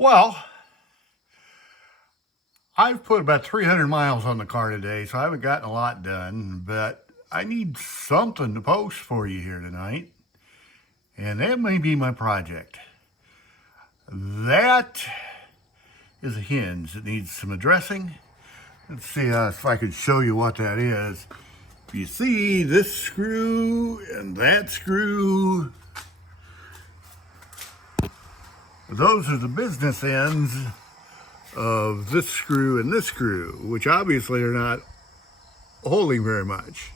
Well, I've put about 300 miles on the car today, so I haven't gotten a lot done, but I need something to post for you here tonight, and that may be my project. That is a hinge that needs some addressing. Let's see if I could show you what that is. You see this screw and that screw, those are the business ends of this screw and this screw, which obviously are not holding very much.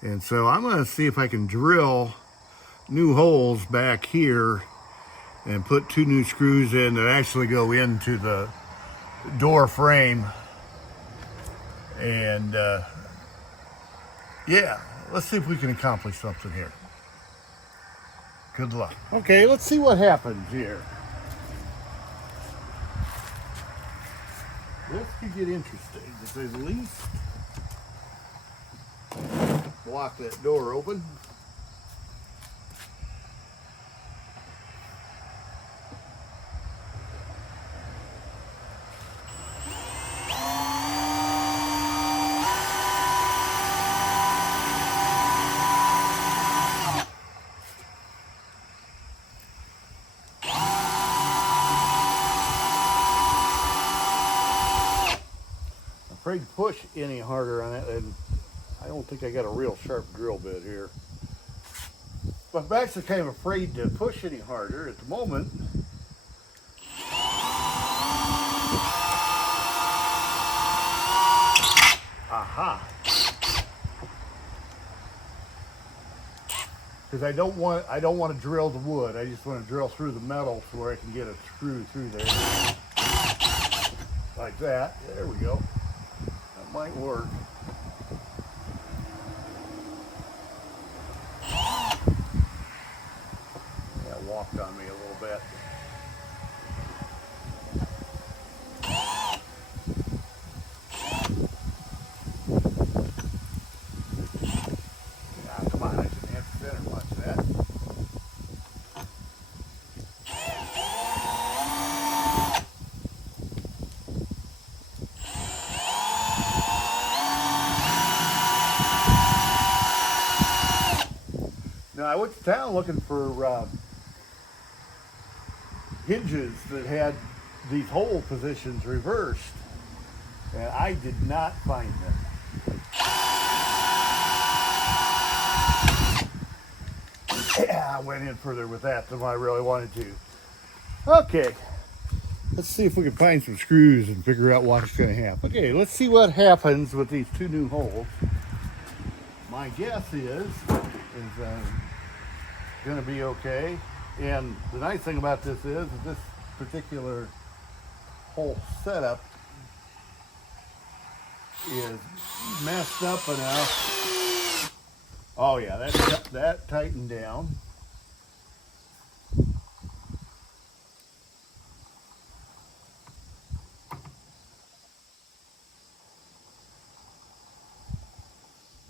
And so I'm going to see if I can drill new holes back here and put two new screws in that actually go into the door frame. And yeah, let's see if we can accomplish something here. Good luck. Okay, let's see what happens here. This could get interesting, to say the least. Block that door open. Afraid to push any harder on it, and I don't think I got a real sharp drill bit here. But I'm actually kind of afraid to push any harder at the moment. Aha! Because I don't want to drill the wood. I just want to drill through the metal so where I can get a screw through there, like that. There we go. That might work. That walked on me a little bit. Ah, come on, I shouldn't have to center much of that. Now, I went to town looking for hinges that had these hole positions reversed, and I did not find them. Yeah, I went in further with that than I really wanted to. Okay, let's see if we can find some screws and figure out what's going to happen. Okay, let's see what happens with these two new holes. My guess is going to be okay. And the nice thing about this is that this particular whole setup is messed up enough. Oh yeah, that tightened down.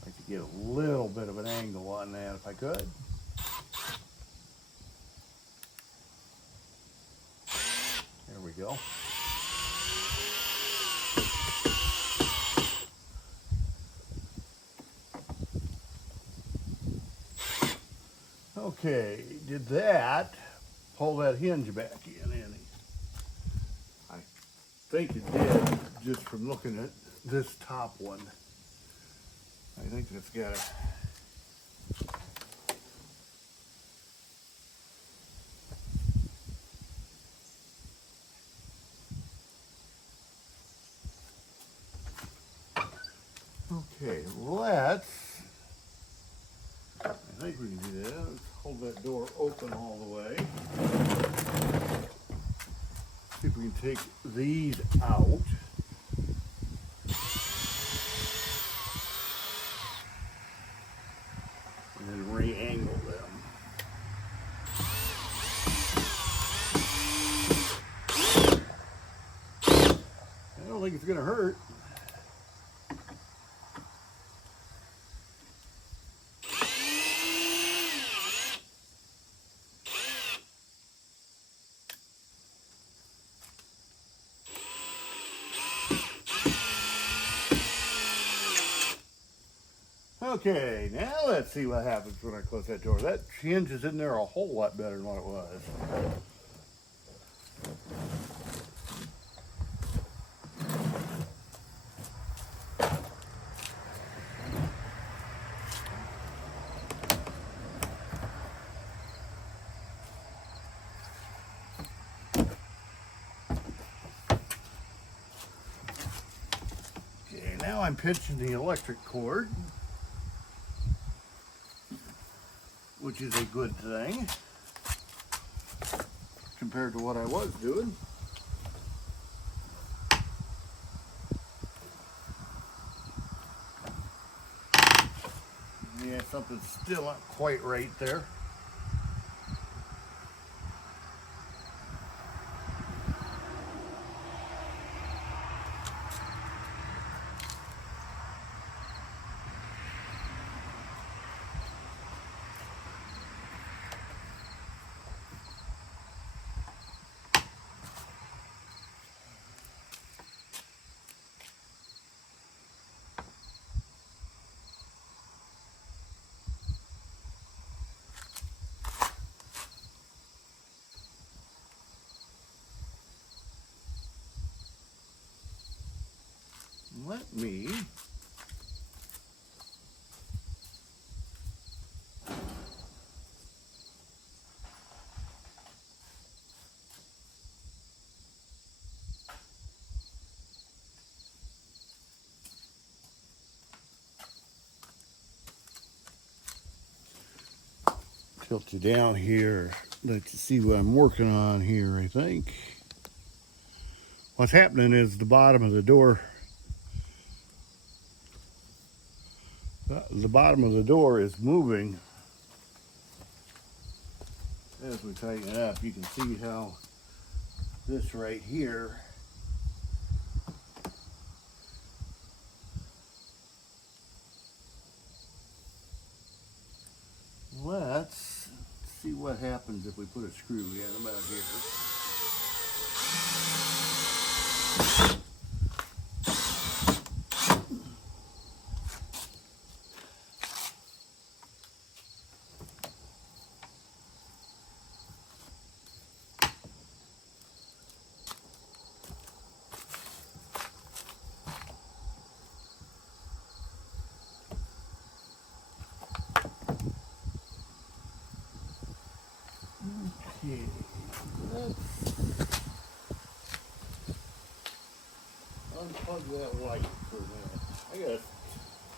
I could get a little bit of an angle on that if I could. There we go. Okay, did that pull that hinge back in any? I think it did, just from looking at this top one. I think that's got a okay, I think we can do that. Let's hold that door open all the way. See if we can take these out. And then re-angle them. I don't think it's going to hurt. Okay, now let's see what happens when I close that door. That hinge is in there a whole lot better than what it was. Okay, now I'm pinching the electric cord, which is a good thing compared to what I was doing. Yeah, something's still not quite right there. Let me tilt you down here. Let you see what I'm working on here, I think. What's happening is the bottom of the door is moving as we tighten it up. You can see how this right here let's see what happens if we put a screw in about here. Okay, let's unplug that light for a minute.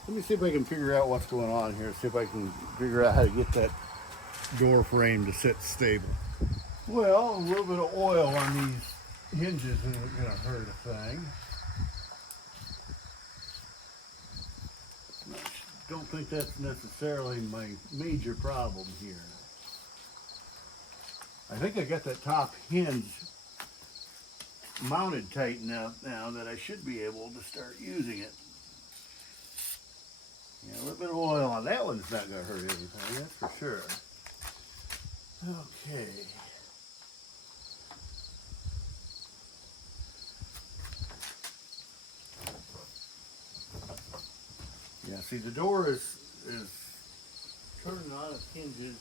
Let me see if I can figure out what's going on here. See if I can figure out how to get that door frame to sit stable. Well, a little bit of oil on these hinges isn't going to hurt a thing. Don't think that's necessarily my major problem here. I think I got that top hinge mounted tight enough now that I should be able to start using it. Yeah, a little bit of oil on that one's not going to hurt anything, that's for sure. Okay. Yeah, see, the door is turning on its hinges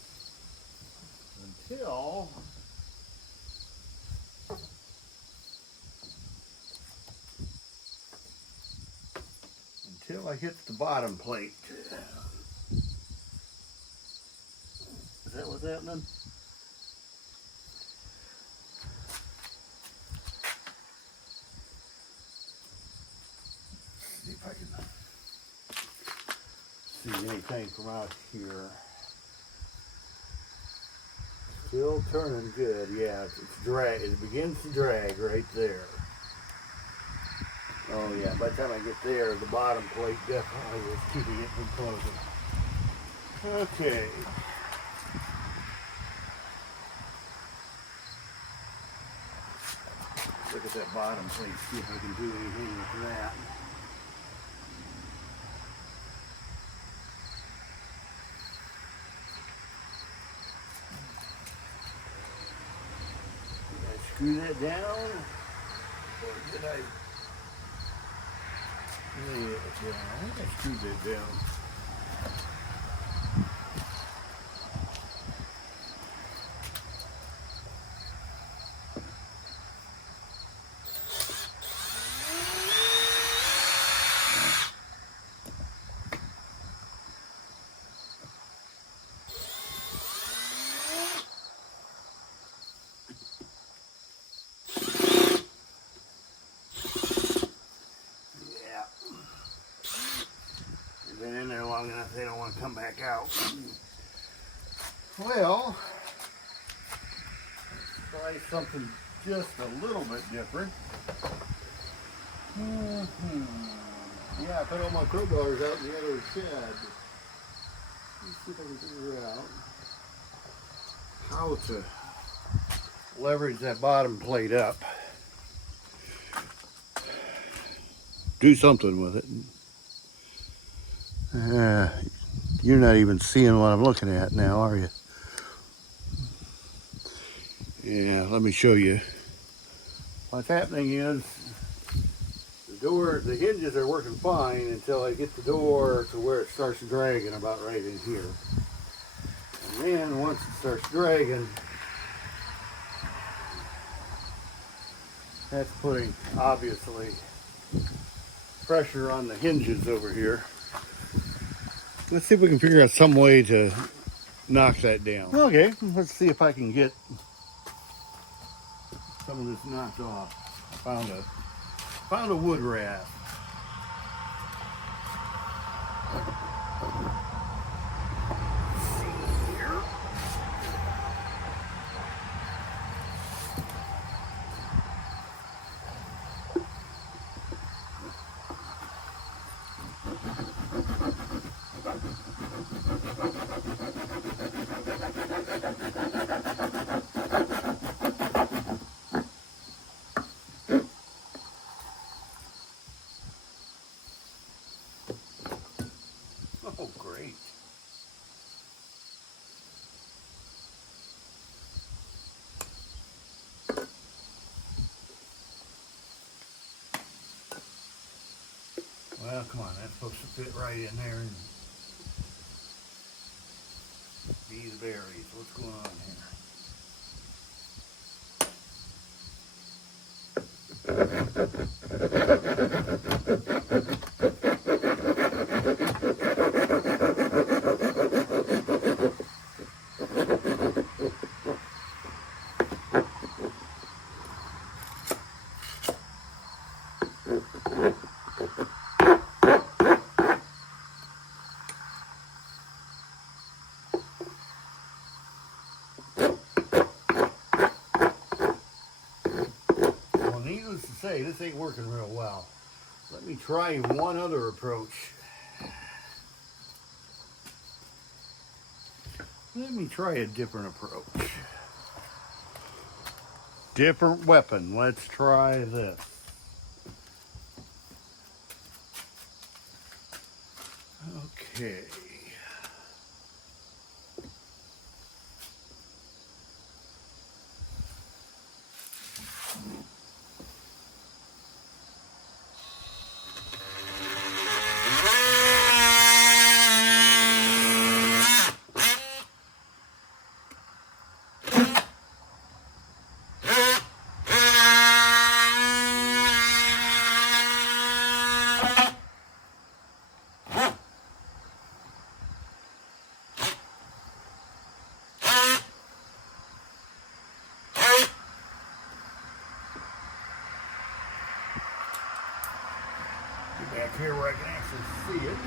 until I hit the bottom plate. Is that what's happening? See if I can see anything from out here. Still turning good. Yeah, it's drag. It begins to drag right there. Oh yeah, by the time I get there, the bottom plate definitely is keeping it from closing. Okay. Look at that bottom plate, see if I can do anything with that. Did I screw that down? Or did I? Yeah, I think I screwed that down. come back out. Well, try something just a little bit different. Yeah, I put all my crowbars out in the other shed. Let's see if I can figure out how to leverage that bottom plate up. Do something with it. You're not even seeing what I'm looking at now, are you? Yeah, let me show you. What's happening is the hinges are working fine until I get the door to where it starts dragging about right in here. And then once it starts dragging, that's putting, obviously, pressure on the hinges over here. Let's see if we can figure out some way to knock that down. Okay, let's see if I can get some of this knocked off. I found a wood raft. Oh, great. Well, come on, that's supposed to fit right in there and be the berries. What's going on here? Well, needless to say, this ain't working real well. Let me try one other approach. Let me try a different approach. Different weapon. Let's try this. Okay. Back here where I can actually see it.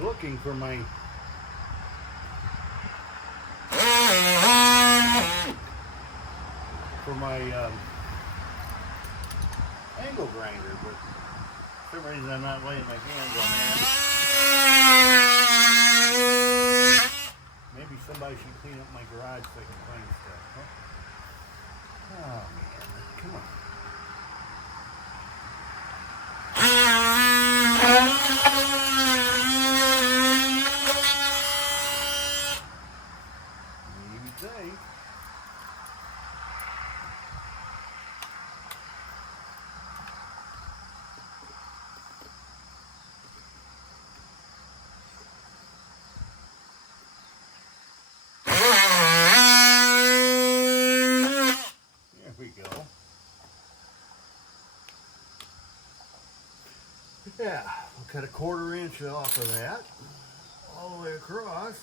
Looking for my angle grinder, but for some reason I'm not laying my hands on that. Maybe somebody should clean up my garage so I can find stuff. Huh? Oh man, come on. Think. There we go. Yeah, we'll cut a 1/4 inch off of that, all the way across.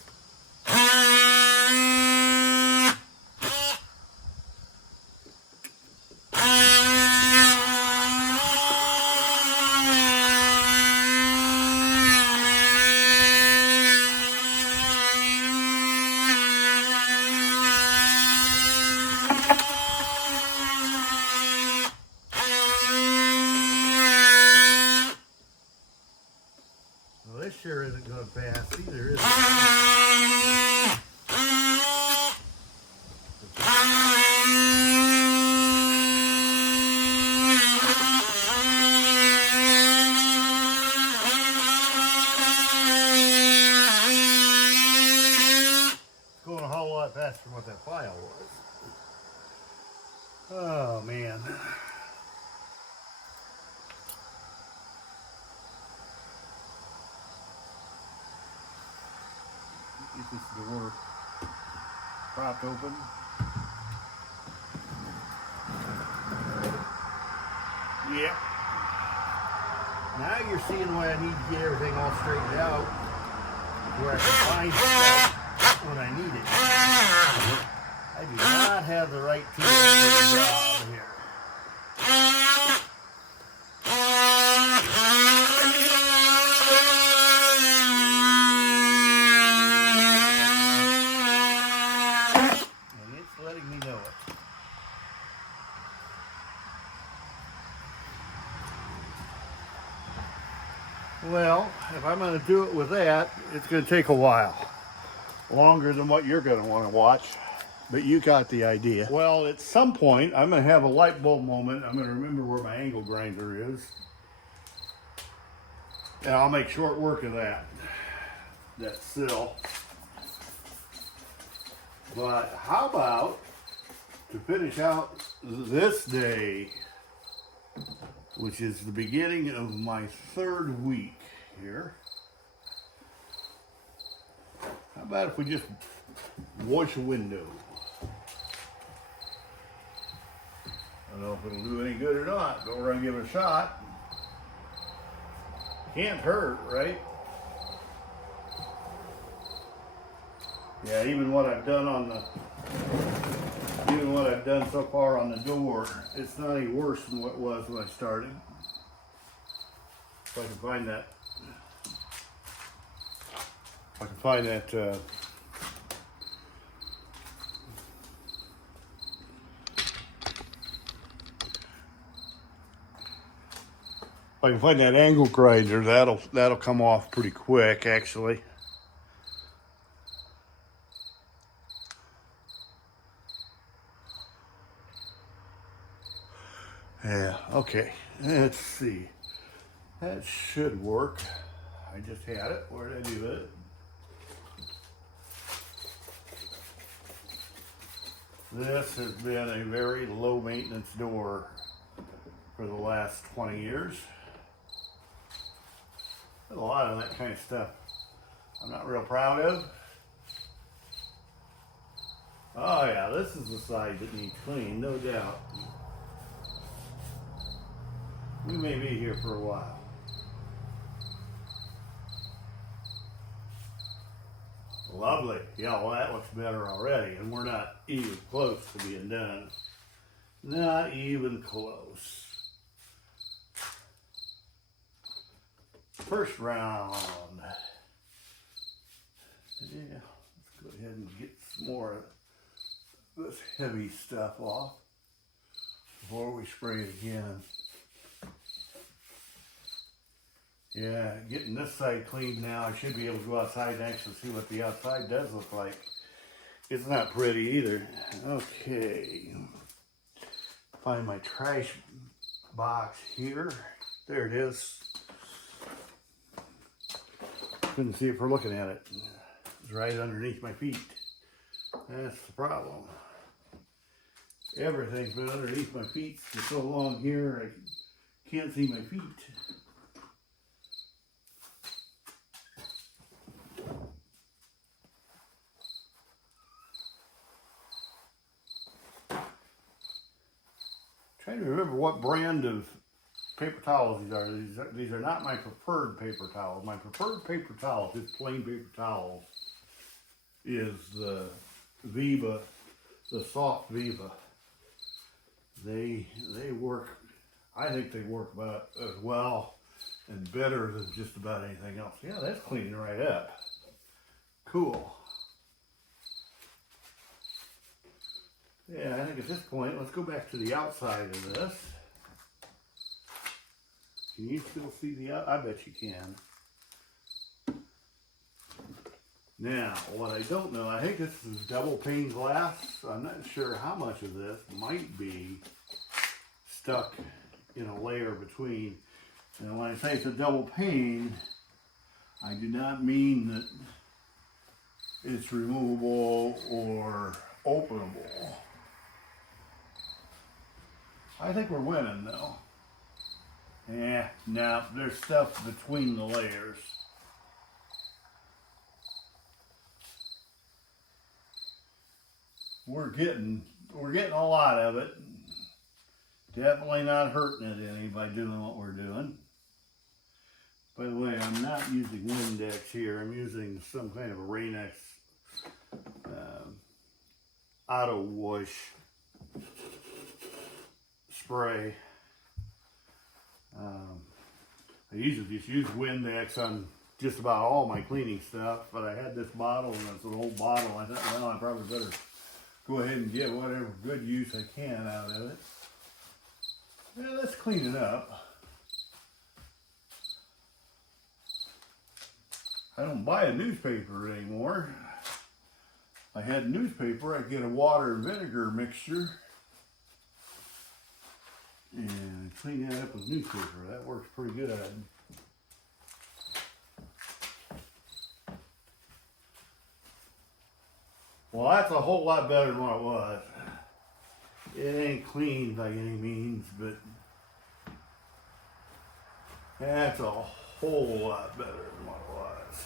Well, this sure isn't going to pass either, is it? It's going a whole lot faster than what that file was. Oh, man. Get this door propped open. Yep. Now you're seeing why I need to get everything all straightened out, where I can find stuff when I need it. I do not have the right tool for the job here. And it's letting me know it. Well, if I'm going to do it with that, it's going to take a while. Longer than what you're going to want to watch. But you got the idea. Well, at some point, I'm going to have a light bulb moment. I'm going to remember where my angle grinder is. And I'll make short work of that sill. But how about, to finish out this day, which is the beginning of my 3rd week here. How about if we just wash a window? I don't know if it'll do any good or not, but we're gonna give it a shot. Can't hurt, right? Yeah, even what I've done so far on the door, it's not any worse than what it was when I started. If I can find that. If I can find that. If I can find that angle grinder, that'll come off pretty quick, actually. Yeah, okay. Let's see. That should work. I just had it. Where did I do it? This has been a very low maintenance door for the last 20 years. A lot of that kind of stuff I'm not real proud of. Oh yeah, this is the side that needs clean, no doubt. We may be here for a while. Lovely. Yeah, well, that looks better already, and we're not even close to being done. Not even close. First round. Yeah, let's go ahead and get some more of this heavy stuff off before we spray it again. Yeah, getting this side cleaned now. I should be able to go outside and actually see what the outside does look like. It's not pretty either. Okay. Find my trash box here. There it is. Couldn't see it for looking at it. It's right underneath my feet. That's the problem. Everything's been underneath my feet for so long here, I can't see my feet. Trying to remember what brand of paper towels these are. These are not my preferred paper towels. My preferred paper towels, just plain paper towels, is the Viva, the soft Viva. They work, I think they work about as well and better than just about anything else. Yeah, that's cleaning right up. Cool. Yeah, I think at this point, let's go back to the outside of this. Can you still see the I bet you can. Now, what I don't know, I think this is double pane glass. I'm not sure how much of this might be stuck in a layer between. And when I say it's a double pane, I do not mean that it's removable or openable. I think we're winning though. Yeah, no, there's stuff between the layers. We're getting a lot of it. Definitely not hurting it any by doing what we're doing. By the way, I'm not using Windex here. I'm using some kind of a Rain-X auto wash spray. I usually just use Windex on just about all my cleaning stuff, but I had this bottle and it's an old bottle. I thought, well, I probably better go ahead and get whatever good use I can out of it. Yeah, let's clean it up. I don't buy a newspaper anymore. If I had newspaper, I'd get a water and vinegar mixture and clean that up with newspaper. That works pretty good. Well, that's a whole lot better than what it was. It ain't clean by any means, but that's a whole lot better than what it was.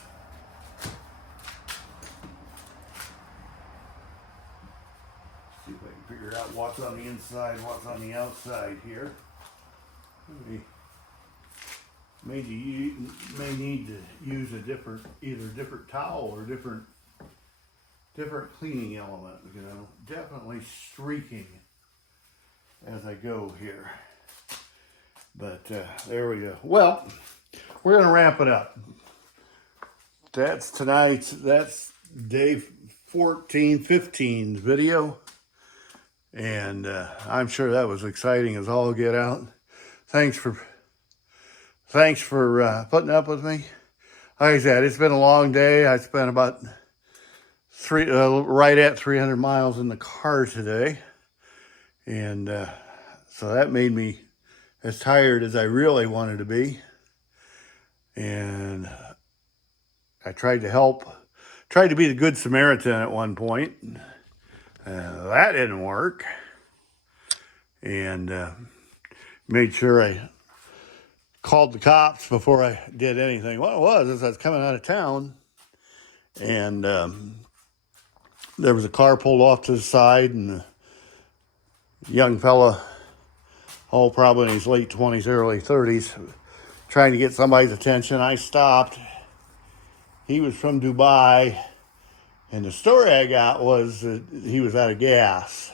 See if I can figure out what's on the inside, what's on the outside here. We may need to use a either different towel or different cleaning element. You know, definitely streaking as I go here. But there we go. Well, we're gonna wrap it up. That's day 15's video. And I'm sure that was exciting as all get out. Thanks for putting up with me. Like I said, it's been a long day. I spent about right at 300 miles in the car today. And so that made me as tired as I really wanted to be. And I tried to be the good Samaritan at one point. That didn't work. And made sure I called the cops before I did anything. What it was is I was coming out of town and there was a car pulled off to the side and a young fella, probably in his late 20s, early 30s, trying to get somebody's attention. I stopped. He was from Dubai, and the story I got was that he was out of gas.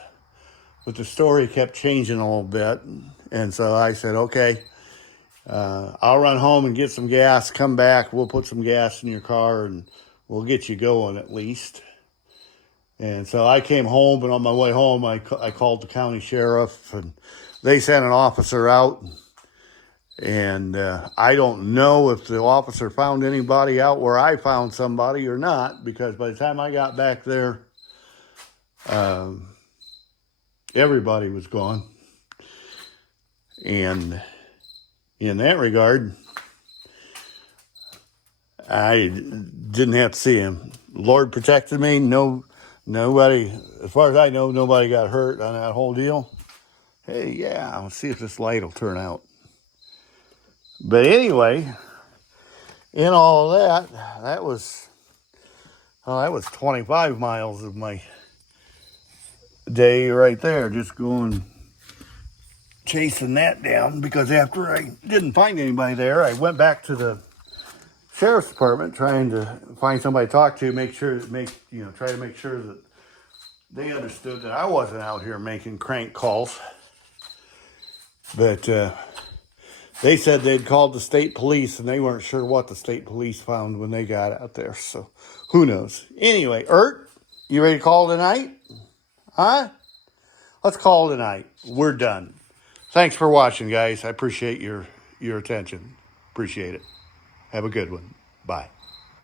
But the story kept changing a little bit, and so I said, okay, I'll run home and get some gas, come back, we'll put some gas in your car, and we'll get you going at least. And so I came home, and on my way home, I called the county sheriff, and they sent an officer out. And I don't know if the officer found anybody out where I found somebody or not, because by the time I got back there, everybody was gone. And in that regard, I didn't have to see him. Lord protected me. Nobody, as far as I know, nobody got hurt on that whole deal. Hey, yeah, I'll see if this light will turn out. But anyway, in all that was 25 miles of my day right there, just going chasing that down, because after I didn't find anybody there, I went back to the sheriff's department trying to find somebody to talk to, try to make sure that they understood that I wasn't out here making crank calls. But they said they'd called the state police and they weren't sure what the state police found when they got out there. So who knows? Anyway, you ready to call tonight? Huh? Let's call tonight. We're done. Thanks for watching, guys. I appreciate your attention. Appreciate it. Have a good one. Bye.